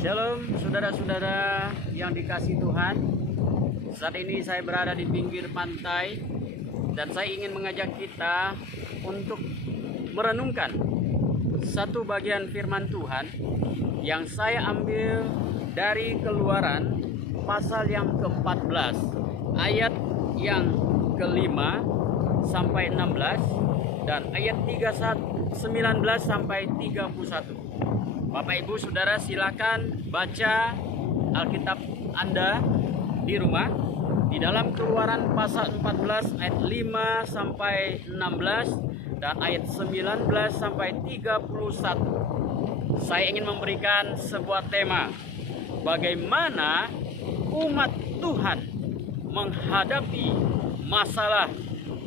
Shalom saudara-saudara yang dikasihi Tuhan. Saat ini saya berada di pinggir pantai dan saya ingin mengajak kita untuk merenungkan satu bagian firman Tuhan yang saya ambil dari Keluaran pasal yang ke-14 ayat yang ke-5 sampai 16 dan ayat 19 sampai 31. Bapak Ibu Saudara, silakan baca Alkitab Anda di rumah di dalam Keluaran pasal 14 ayat 5 sampai 16 dan ayat 19 sampai 31. Saya ingin memberikan sebuah tema, bagaimana umat Tuhan menghadapi masalah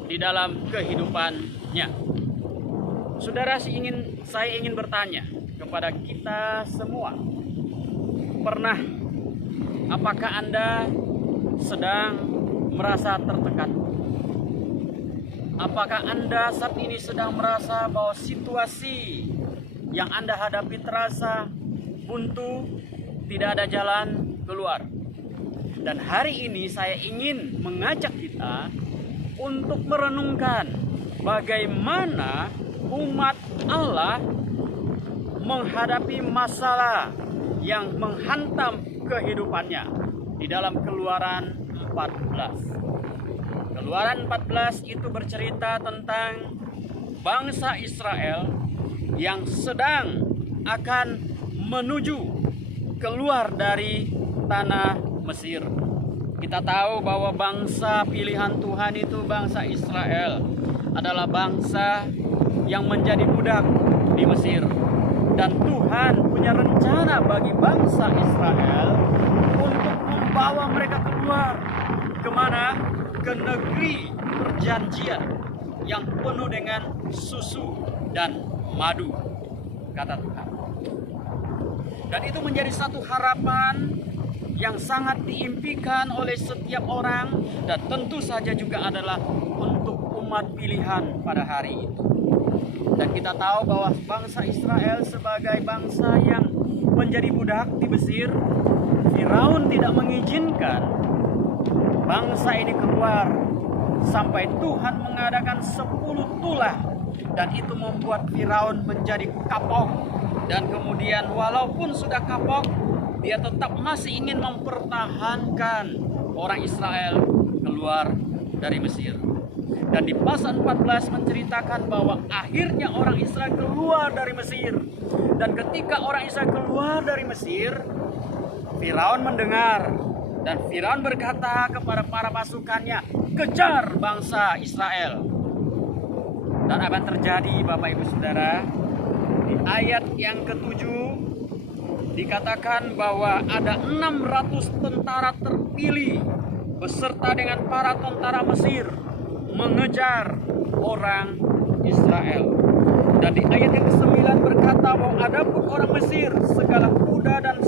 di dalam kehidupannya. Saudara, saya ingin bertanya kepada kita semua, apakah Anda sedang merasa tertekan? Apakah Anda saat ini sedang merasa bahwa situasi yang Anda hadapi terasa buntu, tidak ada jalan keluar? Dan hari ini saya ingin mengajak kita untuk merenungkan bagaimana umat Allah menghadapi masalah yang menghantam kehidupannya di dalam Keluaran 14. Keluaran 14 itu bercerita tentang bangsa Israel yang sedang akan menuju keluar dari tanah Mesir. Kita tahu bahwa bangsa pilihan Tuhan itu bangsa Israel adalah bangsa yang menjadi budak di Mesir. Dan Tuhan punya rencana bagi bangsa Israel untuk membawa mereka keluar. Kemana? Ke negeri perjanjian yang penuh dengan susu dan madu, kata Tuhan. Dan itu menjadi satu harapan yang sangat diimpikan oleh setiap orang, dan tentu saja juga adalah untuk umat pilihan pada hari itu. Dan kita tahu bahwa bangsa Israel sebagai bangsa yang menjadi budak di Mesir, Firaun tidak mengizinkan bangsa ini keluar sampai Tuhan mengadakan 10 tulah, dan itu membuat Firaun menjadi kapok. Dan kemudian walaupun sudah kapok, dia tetap masih ingin mempertahankan orang Israel keluar dari Mesir. Dan di pasal 14 menceritakan bahwa akhirnya orang Israel keluar dari Mesir. Dan ketika orang Israel keluar dari Mesir, Firaun mendengar. Dan Firaun berkata kepada para pasukannya, kejar bangsa Israel. Dan apa yang terjadi Bapak Ibu Saudara? Di ayat yang ke-7 dikatakan bahwa ada 600 tentara terpilih beserta dengan para tentara Mesir mengejar orang Israel. Dan di ayat yang ke-9 berkata bahwa adapun orang Mesir, segala kuda dan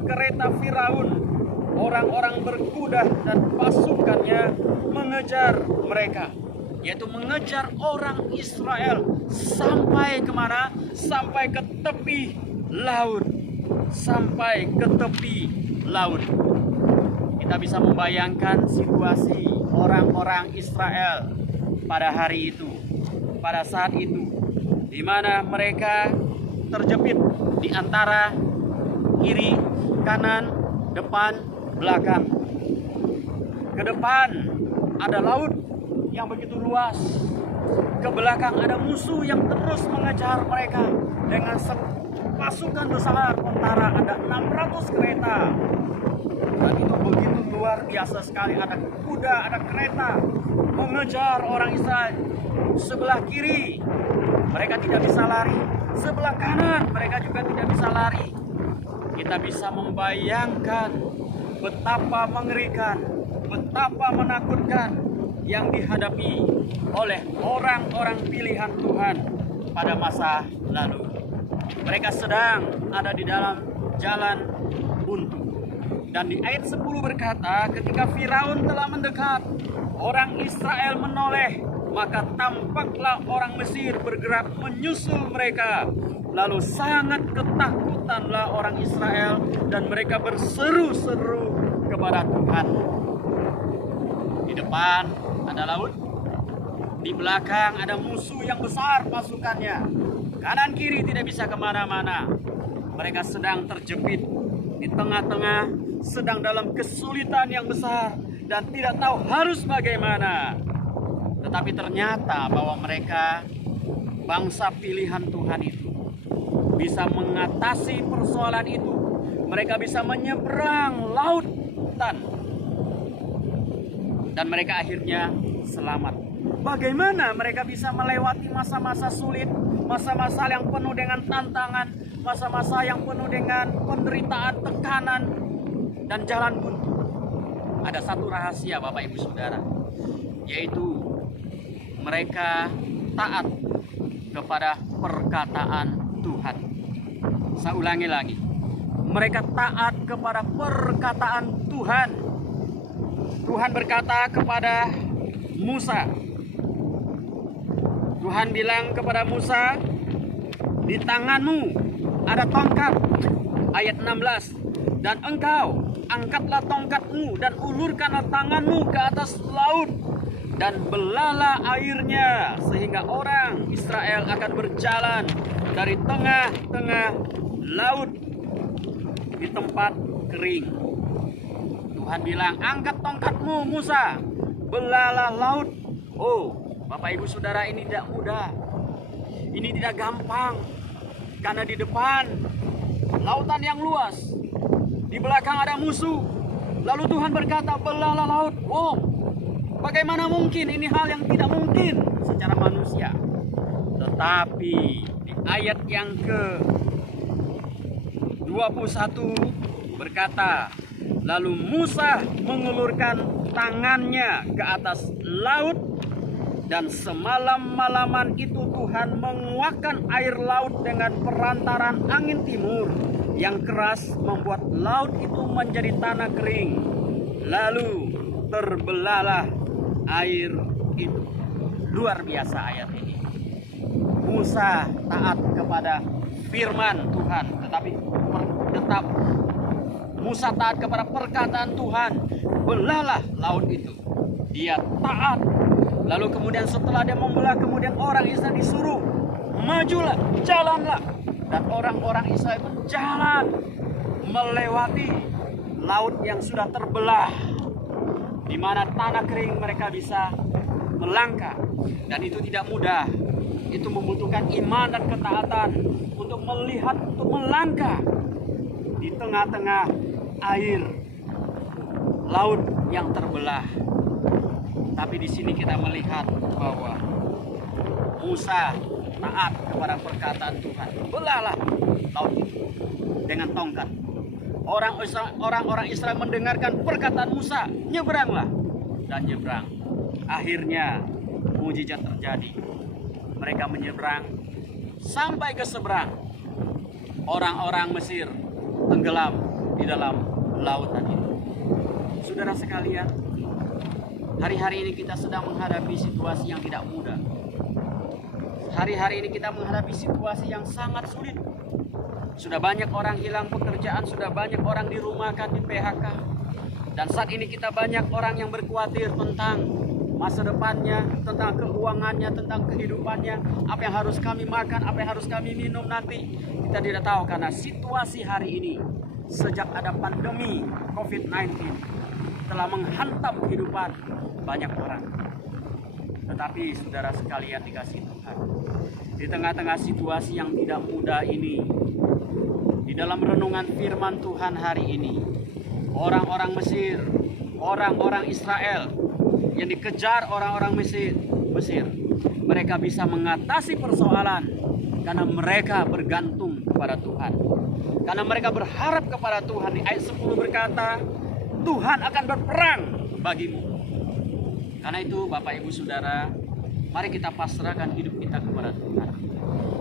kereta Firaun, orang-orang berkuda dan pasukannya mengejar mereka, yaitu mengejar orang Israel sampai kemana? Sampai ke tepi laut. Sampai ke tepi laut. Kita bisa membayangkan situasi orang-orang Israel pada hari itu, pada saat itu, di mana mereka terjepit di antara kiri, kanan, depan, belakang. Ke depan ada laut yang begitu luas. Ke belakang ada musuh yang terus mengejar mereka dengan pasukan besar tentara, ada 600 kereta. Dan itu begitu luar biasa sekali, ada kuda, ada kereta mengejar orang Israel. Sebelah kiri mereka tidak bisa lari, sebelah kanan mereka juga tidak bisa lari. Kita bisa membayangkan betapa mengerikan, betapa menakutkan yang dihadapi oleh orang-orang pilihan Tuhan pada masa lalu. Mereka sedang ada di dalam jalan buntu. Dan di ayat 10 berkata, ketika Firaun telah mendekat, orang Israel menoleh, maka tampaklah orang Mesir bergerak menyusul mereka, Lalu sangat ketakutanlah orang Israel dan mereka berseru-seru kepada Tuhan. Di depan ada laut, di belakang ada musuh yang besar pasukannya. Kanan kiri tidak bisa kemana-mana. Mereka sedang terjepit di tengah-tengah, sedang dalam kesulitan yang besar dan tidak tahu harus bagaimana. Tetapi ternyata bahwa mereka, bangsa pilihan Tuhan itu, bisa mengatasi persoalan itu. Mereka bisa menyeberang lautan dan mereka akhirnya selamat. Bagaimana mereka bisa melewati masa-masa sulit, masa-masa yang penuh dengan tantangan, masa-masa yang penuh dengan penderitaan, tekanan, dan jalan buntu? Ada satu rahasia Bapak Ibu Saudara, yaitu mereka taat kepada perkataan Tuhan. Saya ulangi lagi, mereka taat kepada perkataan Tuhan. Tuhan berkata kepada Musa, Tuhan bilang kepada Musa, di tanganmu ada tongkat, ayat 16, dan engkau angkatlah tongkatmu dan ulurkanlah tanganmu ke atas laut dan belalah airnya, sehingga orang Israel akan berjalan dari tengah-tengah laut di tempat kering. Tuhan bilang, angkat tongkatmu Musa, belalah laut. Oh, Bapak Ibu Saudara, ini tidak mudah. Ini tidak gampang. Karena di depan lautan yang luas, di belakang ada musuh. Lalu Tuhan berkata, belalah laut. Oh, bagaimana mungkin? Ini hal yang tidak mungkin secara manusia. Tetapi di ayat yang ke-21 berkata, lalu Musa mengulurkan tangannya ke atas laut, dan semalam-malaman itu Tuhan menguakkan air laut dengan perantaran angin timur yang keras, membuat laut itu menjadi tanah kering. Lalu terbelahlah air itu. Luar biasa ayat ini. Musa taat kepada firman Tuhan, tetapi tetap Musa taat kepada perkataan Tuhan. Belahlah laut itu. Dia taat. Lalu kemudian setelah dia membelah, kemudian orang Israel disuruh majulah, jalanlah. Dan orang-orang Israel berjalan melewati laut yang sudah terbelah, di mana tanah kering mereka bisa melangkah. Dan itu tidak mudah. Itu membutuhkan iman dan ketaatan untuk melihat, untuk melangkah di tengah-tengah air laut yang terbelah. Tapi di sini kita melihat bahwa Musa taat kepada perkataan Tuhan. Belahlah laut itu dengan tongkat. Orang-orang Israel mendengarkan perkataan Musa, nyebranglah, dan nyebrang. Akhirnya mujizat terjadi. Mereka menyeberang sampai ke seberang. Orang-orang Mesir tenggelam di dalam lautan itu. Saudara sekalian, hari-hari ini kita sedang menghadapi situasi yang tidak mudah. Hari-hari ini kita menghadapi situasi yang sangat sulit. Sudah banyak orang hilang pekerjaan, sudah banyak orang dirumahkan, di PHK. Dan saat ini kita banyak orang yang berkhawatir tentang masa depannya, tentang keuangannya, tentang kehidupannya. Apa yang harus kami makan, apa yang harus kami minum nanti. Kita tidak tahu karena situasi hari ini, sejak ada pandemi COVID-19, telah menghantam kehidupan banyak orang. Tetapi saudara sekalian dikasih Tuhan, di tengah-tengah situasi yang tidak mudah ini, di dalam renungan firman Tuhan hari ini, orang-orang Mesir, orang-orang Israel yang dikejar orang-orang Mesir, mereka bisa mengatasi persoalan karena mereka bergantung kepada Tuhan. Karena mereka berharap kepada Tuhan. Di ayat 10 berkata, Tuhan akan berperang bagimu. Karena itu Bapak Ibu Saudara, mari kita pasrahkan hidup kita kepada Tuhan.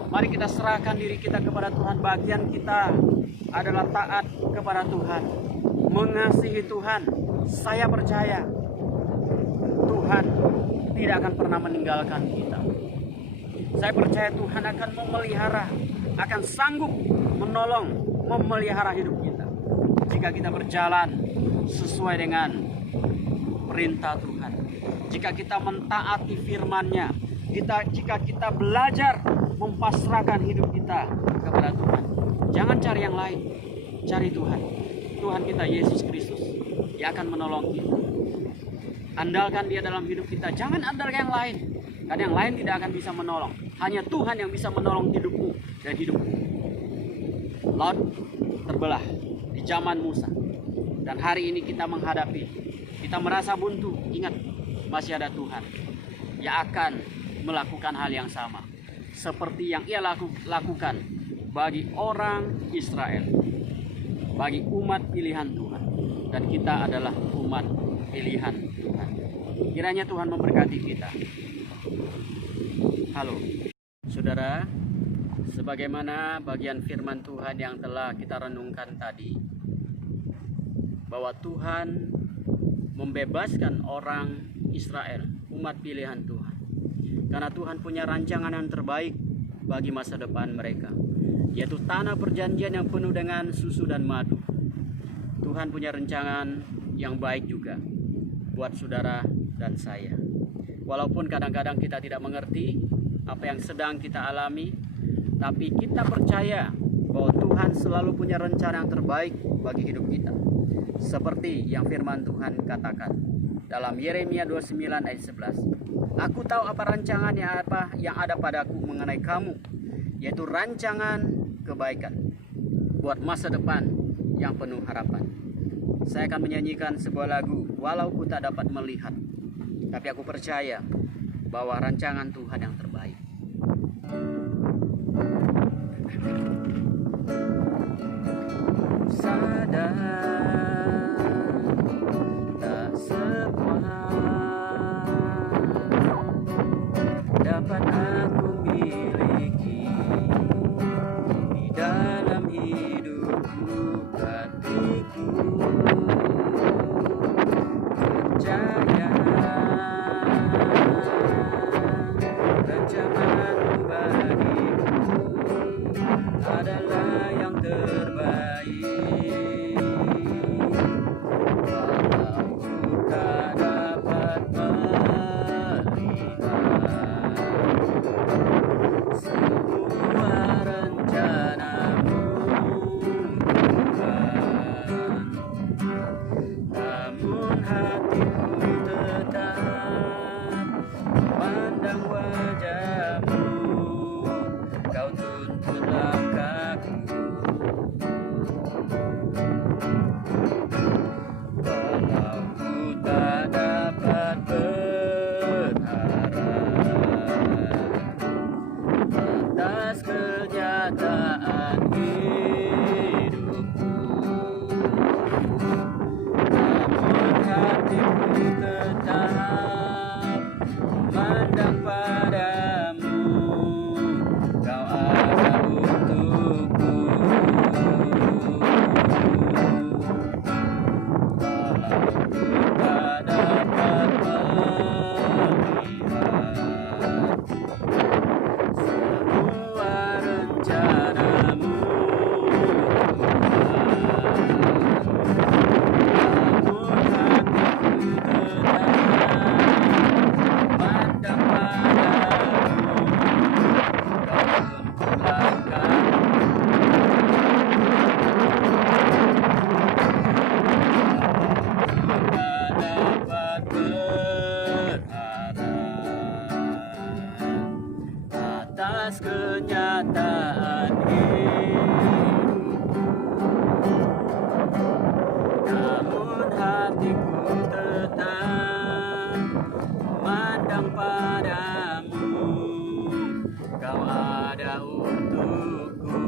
Mari kita serahkan diri kita kepada Tuhan. Bagian kita adalah taat kepada Tuhan, mengasihi Tuhan. Saya percaya Tuhan tidak akan pernah meninggalkan kita. Saya percaya Tuhan akan memelihara akan sanggup menolong, memelihara hidup kita jika kita berjalan sesuai dengan perintah Tuhan. Jika kita mentaati firman-Nya, jika kita belajar mempasrahkan hidup kita kepada Tuhan. Jangan cari yang lain, cari Tuhan. Tuhan kita Yesus Kristus yang akan menolong kita. Andalkan Dia dalam hidup kita, jangan andalkan yang lain. Karena yang lain tidak akan bisa menolong. Hanya Tuhan yang bisa menolong hidupmu dan hidupku. Laut terbelah di zaman Musa. Dan hari ini kita menghadapi, kita merasa buntu. Ingat, masih ada Tuhan yang akan melakukan hal yang sama seperti yang Ia lakukan bagi orang Israel, bagi umat pilihan Tuhan. Dan kita adalah umat pilihan Tuhan. Kiranya Tuhan memberkati kita. Halo saudara, sebagaimana bagian firman Tuhan yang telah kita renungkan tadi, bahwa Tuhan membebaskan orang Israel, umat pilihan Tuhan, karena Tuhan punya rancangan yang terbaik bagi masa depan mereka, yaitu tanah perjanjian yang penuh dengan susu dan madu. Tuhan punya rancangan yang baik juga buat saudara dan saya. Walaupun kadang-kadang kita tidak mengerti apa yang sedang kita alami, tapi kita percaya bahwa Tuhan selalu punya rencana yang terbaik bagi hidup kita. Seperti yang firman Tuhan katakan dalam Yeremia 29 ayat 11. Aku tahu apa rancangan yang ada padaku mengenai kamu, yaitu rancangan kebaikan buat masa depan yang penuh harapan. Saya akan menyanyikan sebuah lagu, walau ku tak dapat melihat, tapi aku percaya bahwa rancangan Tuhan yang terbaik. Sadar tak semua dapat aku miliki di dalam hidupku, hatiku percaya rancanganmu bagiku adalah yang terbaik. Walau ku tak dapat melihat semua rencanamu, Tuhan, namun hatiku tetap memandang wajahmu. Kau tuntun langkahku, walau ku tak dapat berharap atas kenyataan hidupku, namun hatiku tetap memandang padamu. Kau ada untukku, walau ku tak dapat melihat semua rencanamu, namun hatiku tetap memandang padamu. Kau tuntun langkahku, tak dapat berharap atas kenyataan hidupku, namun hatiku tetap memandang padamu. Kau ada untukku.